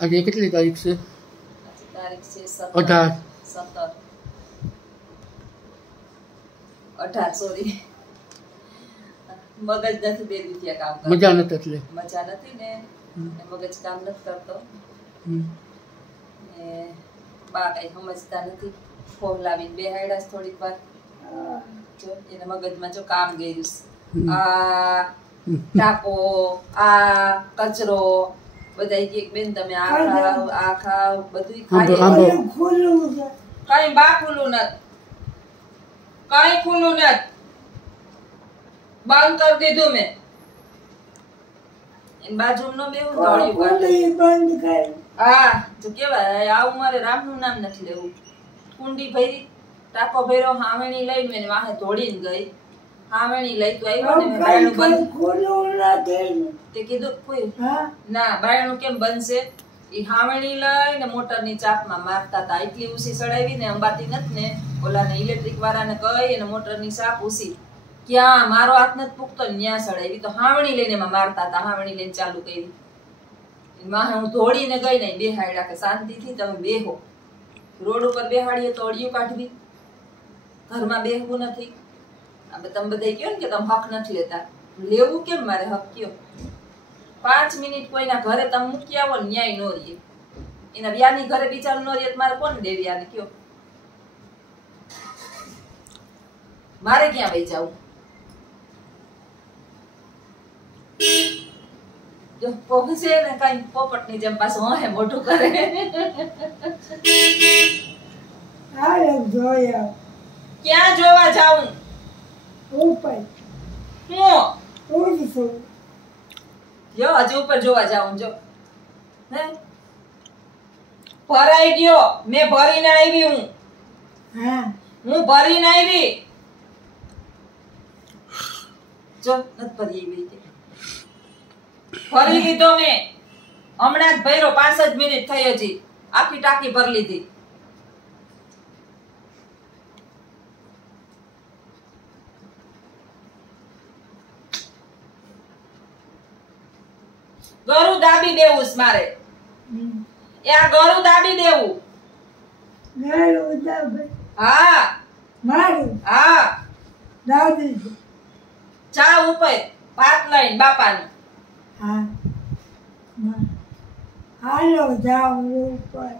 આજે કેટલી તારીખ છે? તારીખ છે 18. 18 સોરી, મગજ નથી બે દિવસથી કામ કરતો. મજા નથી એટલે મજા નથી ને મગજ કામ નથી કરતો ને બા કઈ સમજતા નથી. ફોન લાવીને બેહાડ્યા થોડીક વાર, જો એને મગજમાં જો કામ ગયું. આ ટાકો, આ કચરો, બધા એક બેન તમે આ ખાવ બધું ખાઈ. કઈ બા ખુલ્લું નથી, કઈ ખુલ્લું નથી, બંધ કરી દીધું મેં. એની બાજુમાં બેહું બંધ કર. હા તો કેવાય આ ઉંમરે રામનું નામ નથી લેવું. કુંડી ભરી, ટાકો ભર્યો, હાવેણી લઈને મેં વાહે દોડીને ગઈ. હાવેણી લઈ તો આવ્યો ને મેં બાયણું બંધ તે કીધું કોઈ ના બાયણું કેમ બનશે. એ હાવેણી લઈને મોટરની ચાપમાં મારતા હતા. એટલી ઉસી સડાવી ને અંબાતી નથી ને ઓલાને ઇલેક્ટ્રિક વાળાને કહી અને મોટરની ચાપ ઉસી ક્યાં મારો હાથ નથી પૂગતો ન્યા સડાવી તો હાવણી લઈને એમાં મારતા હતા. હાવણી લઈને ચાલુ કરી. માહે હું દોડીને ગઈ ને બેહાડ્યા કે શાંતિથી તમે બેહો. રોડ ઉપર બેહાડીએ તો અડિયું કાઢવી, ઘરમાં બેહવું નથી. તમે બધા કહો ને કે તમે હક નથી લેતા, લેવું કેમ મારે હક કયો? 5 મિનિટ કોઈના ઘરે તમે મૂકી આવો ને ન્યાય નો રહીએ. એના વ્યાની ઘરે બિચારું નો રહીએ મારે કોને દેવી આને કયો? મારે ક્યાં વહી જવું? જો પહોંચે ને કઈ પોપટની જેમ પાછું હે મોટું કરે. ક્યાં જોવા જાઉં? જો હજુ ઉપર જોવા જાઉં. જો હે ભરાઈ ગયો, મેં ભરીને આવી. હું ભરીને આવી. જો નથી ભરી આવી. ભરી લીધો મેં હમણાં જ ભર્યો. 5 જ મિનિટ થઈ હજી આખી ટાંકી ભરી લીધી. ગરું દાબી દેવું છે મારે. એ આ ગરું દાબી દેવું. હા મારું. હા દાદી ચા ઉપર ભાત લઈને બાપાનું. હાલો જાવ ઉપર.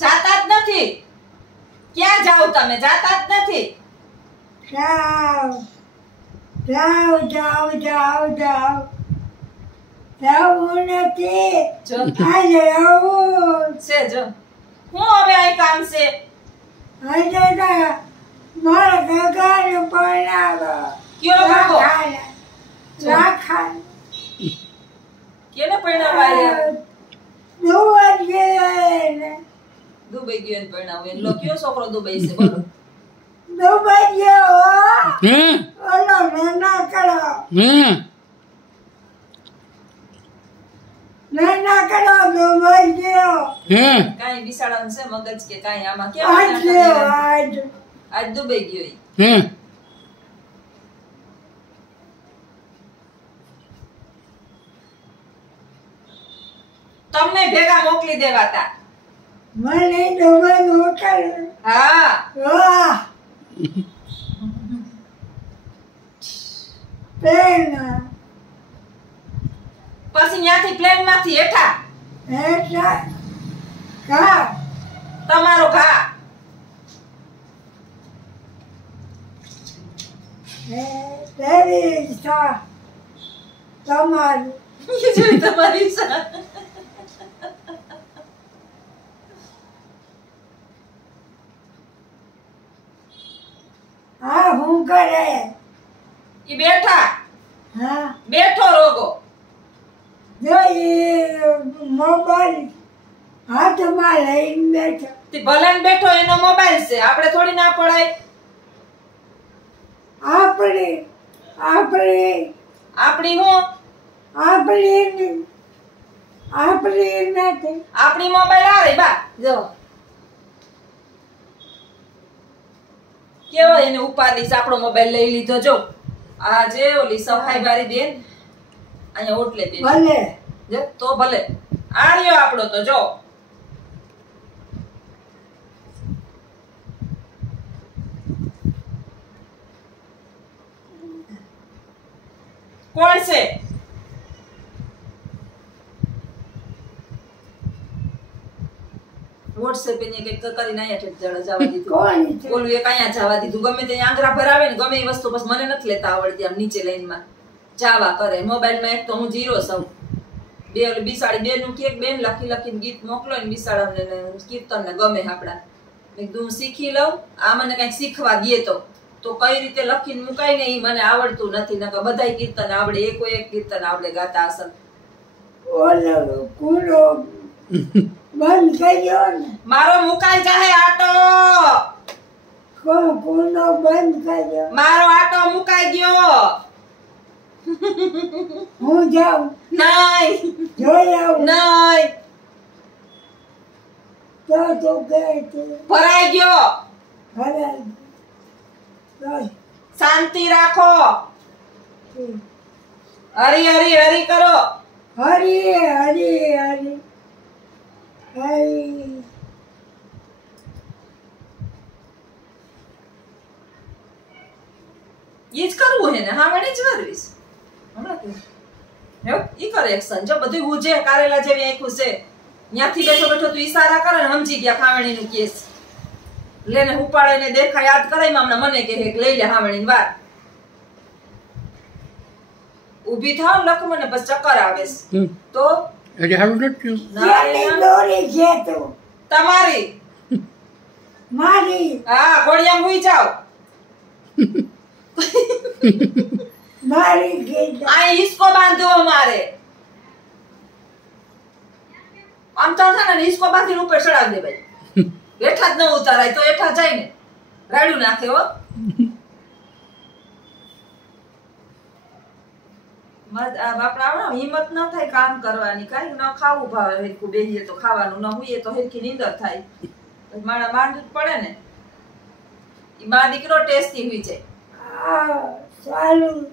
જાતા જ નથી. ક્યાં જાવ તમે? જાતા જ નથી. જાવ જાવ જાવ જાવ જાવ જાવું નથી. જો આજે આવું છે. જો હું હવે આ કામ છે. આજે મારા ગગાને પરણાવો. કયો કાકો? રાખા કેને પરણાવાય? દુબઈ ગયો. દુબઈ ગયો ને પરણાવો. એનો કયો છોકરો દુબઈ છે બોલો? દુબઈ ગયો. ઓલો ના કરો. ના કરો દુબઈ ગયો. કાઈ બિસાડાનું છે મગજ કે કાઈ આમાં કેમ? આજ દુબઈ ગયો. તમને ભેગા મોકલી દેવાતા. મને દુબઈ મોકલ. હા વાહ પ્લેન પછી ત્યાંથી પ્લેન માંથી હેઠા હેઠા કા તમારો ઘા. તેરી ઈચ્છા તમારી. તમારી ઈચ્છા. હા હું કરે? ઈ બેઠા. હા બેઠો રોગો. જો એ મોબાઈલ હાથમાં લઈને બેઠો. તે ભલાને બેઠો એનો મોબાઈલ છે. આપણે થોડી ના પડાય. આપણી હું આપણી નથી. આપણી મોબાઈલ આવે બા. જો કેવો એને ઉપાડી આપણો મોબાઈલ લઈ લીધો. જો આ જે ઓલી સફાઈ વાળી બેન અહીંયા ઓટલે બેન. ભલે જો તો ભલે આર્યો આપણો તો જો કોણ છે વોટ્સએપ એને કઈક કરીને અહીંયા ઠેઠ જવા દીધું ઓલું એક અહીંયા જવા દીધું ગમે તે આંગરા ભરાવે ને ગમે એ વસ્તુ બસ મને નથી લેતા આવડતી આમ નીચે લાઈનમાં જાવા કરે મોબાઈલમાં એક તો હું જીરો સૌ બે ઓલી બિસાડી બેન નું કેક બેન લખીને ગીત મોકલો ને બિસાડા ને કીર્તન ને ગમે આપડા એકદમ શીખી લઉં આ મને કઈક શીખવા દે તો કઈ રીતે લખીને મુકાય ને એ મને આવડતું નથી નકર બધાય કીર્તન આવડે એક કીર્તન આવડે ગાતા અસલ બંધ કર્યો ને મારો મુકાઈ જાહે આટો કુંડો બંધ કર્યો મારો આટો મુકાઈ ગયો હું જાઉં નહીં જોઈ આવું નહીં તો કહે છે ભરાઈ ગયો ભરાય શાંતિ રાખો હરી હરી હરી કરો હરી હરી હરી હરી ઈ જ કરવું હે ને હા મને જ કરવીશ હમણાં કે હે ઈ કરે એક્શન જો બધું ઉજે કારેલા જેવી આંખું છે ન્યાથી બેઠો બેઠો તું ઈશારા કરે ને સમજી ગયા ખાવણીનું કેસ લેને ઉપાડે ને દેખા યાદ કરાય માં મને કે લઈ લે ખાવણીની વાત ઊભી થાવ લખ મને બસ ચક્કર આવે તો એટલે હારું નથી દોરી છે તો તમારી મારી હા ઘોડિયા હુઈ જાવ મારી ગઈ આ હિસ્કો બાંધવો મારે આમ તો થાય ને હિસ્કો બાંધીને ઉપર ચડાવી દે ભાઈ હેઠા જ ન ઉતારાય તો હેઠા જાય ને રાડ્યું નાખે હો બાપડા હિંમત ન થાય કામ કરવાની કાઈ ન ખાવું ભાવે હેરખું બેહીએ તો ખાવાનું ન હુઈએ તો હેરખી નીંદર થાય મારા બાંધવું જ પડે ને ઈ બા દીકરો ટેસ્ટી હુઈ જાય સારું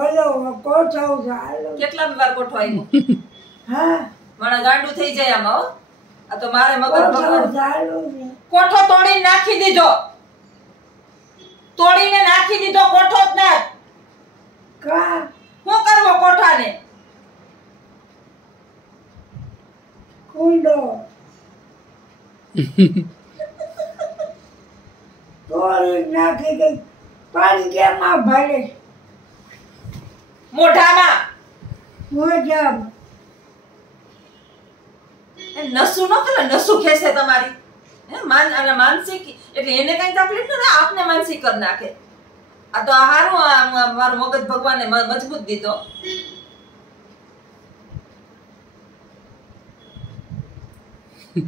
ઓલો કોઠો સારું કેટલા વાર કોઠો આવ્યો હા મને ગાંડું થઈ જાય આમાં હો આ તો મારે મગજ ભગવાન સારું છે કોઠો તોડીને નાખી દીધો તોડીને નાખી દીધો કોઠો જ ના કા શું કરવો કોઠાને કુંડો તોડી નાખી દઈ પાણી કેમાં ભરે મોઢામાં મોઢા એ નસું ન કરે નસું ખેસે તમારી હે માનસિક એટલે એને કઈ તકલીફ ન થાય આપને માનસિક કરી નાખે આ તો હારું મારું મગજ ભગવાને મજબૂત દીધો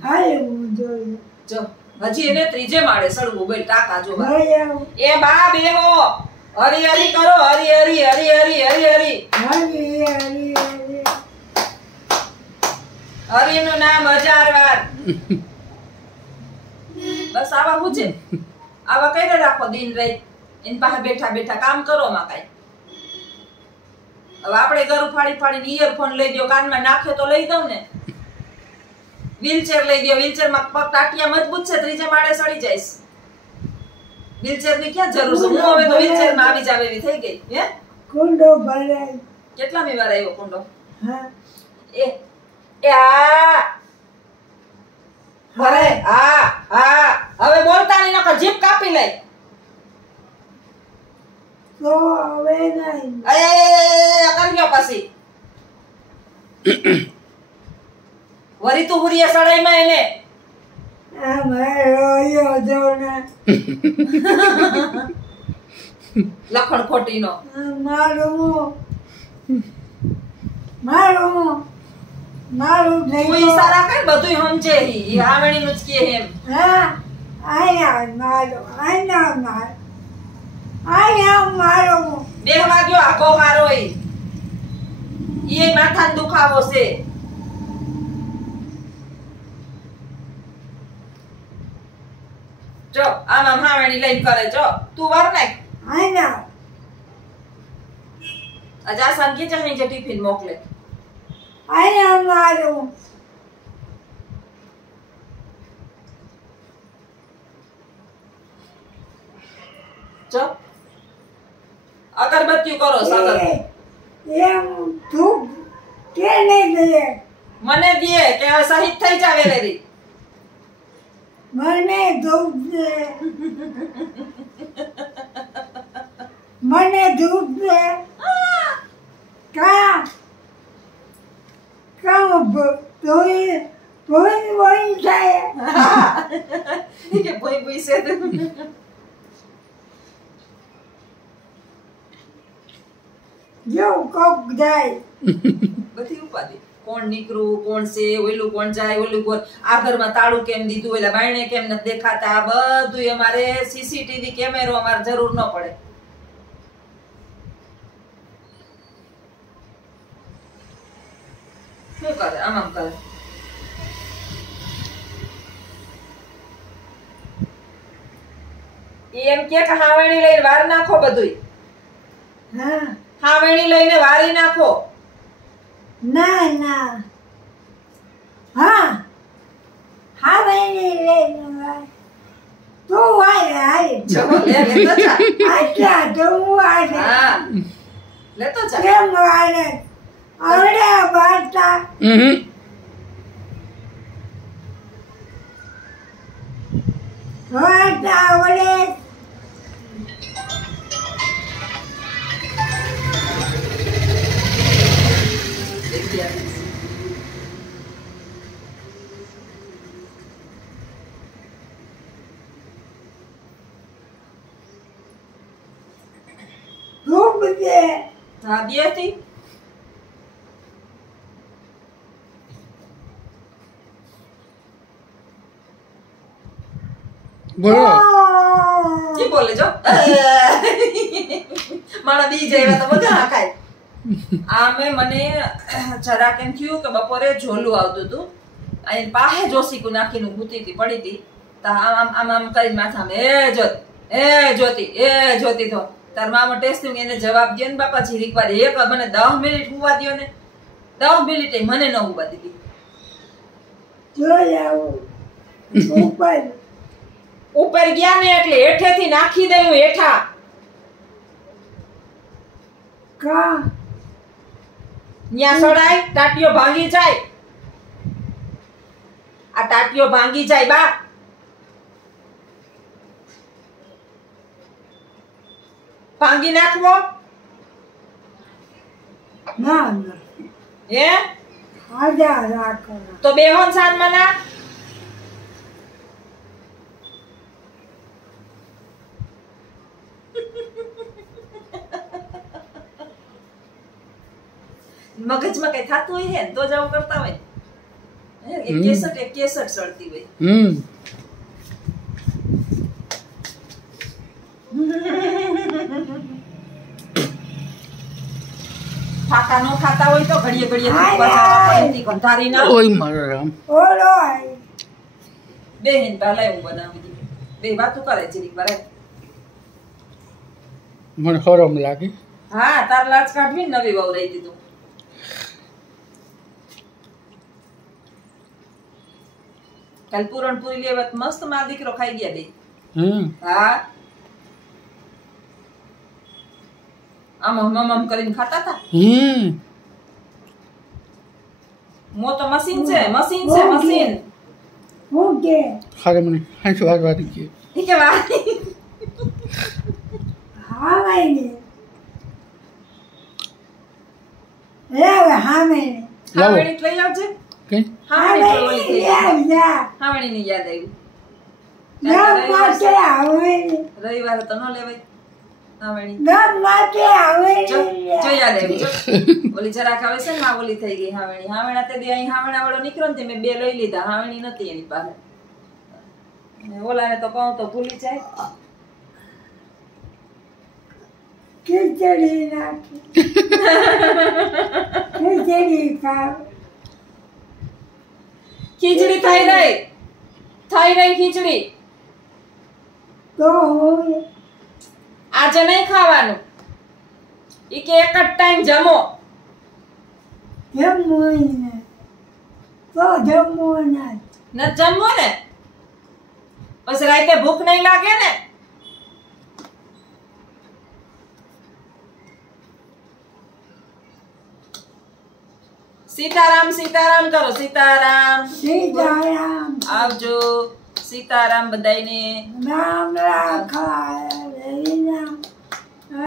હાય હું જોયું જો હજી એને ત્રીજે માળે સડવું બેલ ટાકા જો ભાઈ આવું એ બા બેહો હરી હરી કરો હરી હરી હરી હરી હરી હરી હરી હરી હરી હરીનું નામ 1000 વાર બસ આવા હું છે આવા કઈ રાખો દિન રાત એન પાસે બેઠા બેઠા કામ કરો માં કઈ હવે આપણે ઘર ફાડી ફાડીને ઇયરફોન લઈ દો કાનમાં નાખ્યો તો લઈ દઉં ને વ્હીલચેર લઈ દો વ્હીલચેર માં પગ ટાટિયા મજબૂત છે ત્રીજે માળે સડી જઈશ વ્હીલચેર ની ક્યાં જરૂર છે હું હવે તો વ્હીલચેર માં આવી જાવ એવી થઈ ગઈ હે કુંડો ભરાય કેટલા મી વાર આવ્યો કુંડો હા એ આ ભરે હા હવે બોલતા નહીં નકર જીભ કાપી લે તો હવે નહીં એ કર્યો પછી વરી તું હુરિયા સડાઈમાં એને આ મારો યોજોને લખણ ખોટીનો મારું તું ઈશારા કર બધુંય સમજે ઈ હાવણીનું જ કે એમ હા આયા મારો બેહવા ગયો આખો મારો ઈ માથાનો દુખાવો છે જો આમાં હાવણી લઈને કરે જો તું વર નાખ अजा संगी चाहे जे टिफिन मोकले आए हमारो चल अगरबत्ती करो सगर ये तू के नहीं दे मने दिए के सहित થઈ જાવે રેરી મને દૂધ દે મને દૂધ દે કા તોય બોઈ જાય કે બોઈ છે જો કોક જાય બધી ઉપાધી કોણ નીકળું કોણ છે ઓલું કોણ જાય ઓલું કોણ આ ઘરમાં તાળું કેમ દીધું ઓલા બાયણે કેમ નથી દેખાતા આ બધું અમારે સીસીટીવી કેમેરો અમારે જરૂર ન પડે શું કરે આમ કરે એમ કે હાવણી લઈને વાર નાખો બધુંય હા હાવણી લઈને વારી નાખો ના ના હા હા ભાઈ લે તું આય ચલો લે લેતો જા આટલા તું આય હા લેતો જા કેમ વાળે આવડે બાટા વાટા આવડે ખૂબ દે હા દીએતી બોલો કી બોલે જો મારા બી જેવા તો બધા ખાય આમે મને જરા કેમ થયું કે બપોરે ઝોલું આવતું હતું અહીં પાહે જોસીકુ નાખીને ભૂતી હતી પડી હતી તો આમ આમ આમ કરીને માથામાં એ જોતી તો તાર મામા ટેસ્ટિંગ એને જવાબ દે ને બાપા જીરીક વાર એક મને 10 મિનિટ હુવા દ્યો ને 10 મિનિટે મને ન હુવા દીધી જોઈ આવું ઉપર ગયા ને એટલે હેઠેથી નાખી દઉં હેઠા કા ન્યા સડાય ટાટિયો ભાંગી જાય આ ટાટિયો ભાંગી જાય બા ભાંગી નાખવો ના ના હે આજા રાખો તો બેહોન સાન મના મગજમાં કઈ થાતું હોય હે તો જ આવું કરતા હોય એક કેસટ સળતી હોય ફાકા નો ખાતા હોય તો ઘડીએ ઘડીએ ગંધારી ના ઓય મારો રામ ઓલો બે હિન પહેલા હું બનાવી દીધી બે વાતો કરે જીરીક વાર મને શરમ લાગી હા તાર લાજ કાઢવી નવી વહુ રહી દીધું કાલ પૂરણપુરી લેવત મસ્ત માં દીકરો ખાઈ ગયા બે હા આમ હમ કરીને ખાતા હતા મો તો મશીન છે હું કે ખારે મને હાંસ વાગવા દીધી ઠીક છે વા હા ભાઈ લે હા મેં હાવણી લઈ આવજે કઈ હાવણી થઈ જા હાવણી ની યાદ આવી ગામ માટે આવે રવિવારે તો ન લેવાય હાવણી ગામ માટે આવે જો યાદ આવી જો ઓલી જરાક આવે છે ને માં ઓલી થઈ ગઈ હાવણી હાવણા તે દી અહીં હાવણા વાળો નીકળ્યો ને તે મેં બે લઈ લીધા હાવણી નતી એની પાસે ને ઓલાને તો કહું તો ભૂલી જાય ખીચડી નાખી ખીચડી ખાવ ખીચડી થઈ રહી ખીચડી તો હોય આજે નહીં ખાવાનું ઈ કે એક જ ટાઈમ જમો. જમવું ને તો જમવું ના ન જમવો ને પછી રાતે ભૂખ નહીં લાગે ને. સીતારામ સીતારામ કરો. સીતારામ સીતારામ આવજો. સીતારામ બધાયને. રામ રાખા